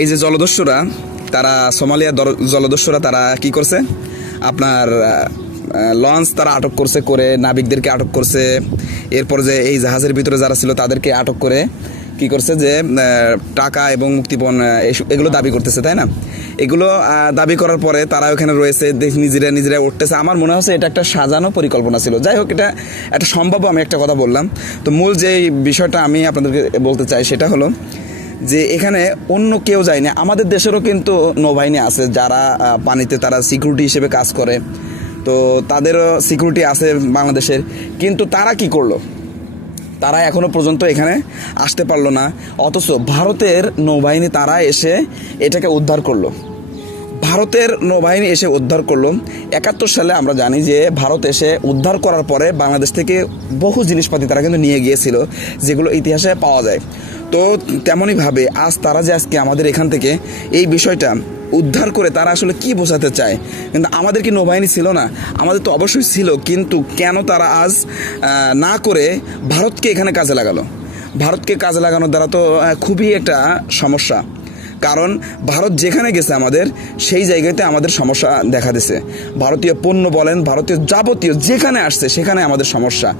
এই যে জলদস্যুরা, তারা সোমালিয়ার জলদস্যুরা তারা কি করছে, আপনার লঞ্চ তারা আটক করছে, করে নাবিকদেরকে আটক করছে। এরপর যে এই জাহাজের ভিতরে যারা ছিল তাদেরকে আটক করে কি করছে, যে টাকা এবং মুক্তিপণ এগুলো দাবি করতেছে, তাই না? এগুলো দাবি করার পরে তারা ওখানে রয়েছে, নিজেরা উঠতেছে। আমার মনে হচ্ছে এটা একটা সাজানো পরিকল্পনা ছিল। যাই হোক, এটা একটা সম্ভাব্য, আমি একটা কথা বললাম। তো মূল যে বিষয়টা আমি আপনাদেরকে বলতে চাই সেটা হলো যে এখানে অন্য কেউ যায় না। আমাদের দেশেরও কিন্তু নৌবাহিনী আছে যারা পানিতে তারা সিকিউরিটি হিসেবে কাজ করে, তো তাদেরও সিকিউরিটি আছে বাংলাদেশের। কিন্তু তারা কি করলো, তারা এখনো পর্যন্ত এখানে আসতে পারলো না। অথচ ভারতের নৌবাহিনী তারা এসে এটাকে উদ্ধার করলো। ভারতের নৌবাহিনী এসে উদ্ধার করলো। 71 সালে আমরা জানি যে ভারত এসে উদ্ধার করার পরে বাংলাদেশ থেকে বহু জিনিসপাতি তারা কিন্তু নিয়ে গিয়েছিল, যেগুলো ইতিহাসে পাওয়া যায়। তো তেমনইভাবে তারা যে আজকে আমাদের এখান থেকে এই বিষয়টা উদ্ধার করে তারা আসলে কি বোঝাতে চায়। কিন্তু আমাদের কি নৌবাহিনী ছিল না? আমাদের তো অবশ্যই ছিল, কিন্তু কেন তারা আজ না করে ভারতকে এখানে কাজে লাগালো? ভারতকে কাজে লাগানোর দ্বারা তো খুবই একটা সমস্যা, কারণ ভারত যেখানে গেছে আমাদের সেই জায়গাতে আমাদের সমস্যা দেখা দিছে। ভারতীয় পণ্য বলেন, ভারতীয় যাবতীয় যেখানে আসছে সেখানে আমাদের সমস্যা।